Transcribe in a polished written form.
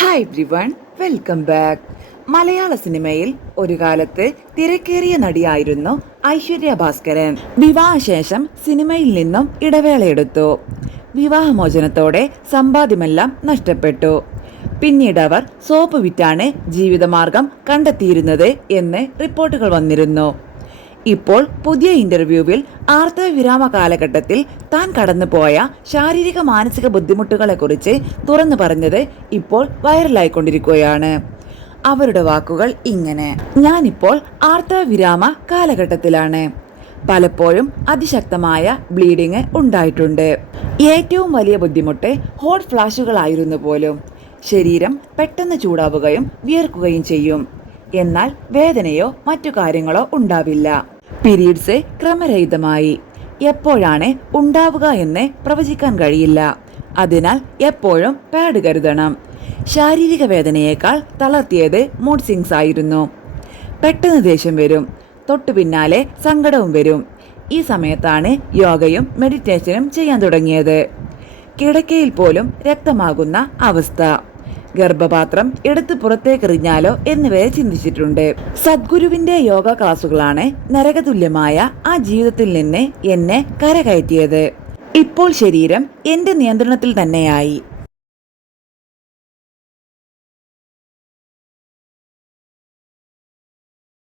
Hi everyone, welcome back. മലയാള സിനിമയിൽ ഒരു കാലത്ത് തിരക്കേറിയ നടിയായിരുന്നു ഐശ്വര്യ ഭാസ്കരൻ. വിവാഹശേഷം സിനിമയിൽ നിന്നും ഇടവേളയെടുത്തു. വിവാഹമോചനത്തോടെ സമ്പാദ്യമെല്ലാം നഷ്ടപ്പെട്ടു. പിന്നീട് അവർ സോപ്പ് വിറ്റാണ് ജീവിതമാർഗം കണ്ടെത്തിയിരുന്നത് എന്ന് റിപ്പോർട്ടുകൾ വന്നിരുന്നു. ഇപ്പോൾ പുതിയ ഇന്റർവ്യൂവിൽ ആർത്തവ വിരാമ കാലഘട്ടത്തിൽ താൻ കടന്നുപോയ ശാരീരിക മാനസിക ബുദ്ധിമുട്ടുകളെക്കുറിച്ച് തുറന്നു പറഞ്ഞത് ഇപ്പോൾ വൈറലായിക്കൊണ്ടിരിക്കുകയാണ്. അവരുടെ വാക്കുകൾ ഇങ്ങനെ: ഞാനിപ്പോൾ ആർത്തവ വിരാമ കാലഘട്ടത്തിലാണ്. പലപ്പോഴും അതിശക്തമായ ബ്ലീഡിങ് ഉണ്ടായിട്ടുണ്ട്. ഏറ്റവും വലിയ ബുദ്ധിമുട്ട് ഹോട്ട് ഫ്ലാഷുകളായിരുന്നു പോലും. ശരീരം പെട്ടെന്ന് ചൂടാവുകയും വിയർക്കുകയും ചെയ്യും. എന്നാൽ വേദനയോ മറ്റു കാര്യങ്ങളോ ഉണ്ടാവില്ല. പീരീഡ്സ് ക്രമരഹിതമായി. എപ്പോഴാണ് ഉണ്ടാവുക എന്ന് പ്രവചിക്കാൻ കഴിയില്ല. അതിനാൽ എപ്പോഴും പാഡ് കരുതണം. ശാരീരിക വേദനയേക്കാൾ തളർത്തിയത് മൂഡ് സ്വിങ്സ് ആയിരുന്നു. പെട്ടെന്ന് ദേഷ്യം വരും, തൊട്ടു പിന്നാലെ സങ്കടവും വരും. ഈ സമയത്താണ് യോഗയും മെഡിറ്റേഷനും ചെയ്യാൻ തുടങ്ങിയത്. കിടക്കയിൽ പോലും രക്തമാകുന്ന അവസ്ഥ. ഗർഭപാത്രം എടുത്ത് പുറത്തേക്കെറിഞ്ഞാലോ എന്നിവരെ ചിന്തിച്ചിട്ടുണ്ട്. സദ്ഗുരുവിന്റെ യോഗ ക്ലാസുകളാണ് നരകതുല്യമായ ആ ജീവിതത്തിൽ നിന്ന് എന്നെ കരകയറ്റിയത്. ഇപ്പോൾ ശരീരം എന്റെ നിയന്ത്രണത്തിൽ തന്നെയായി.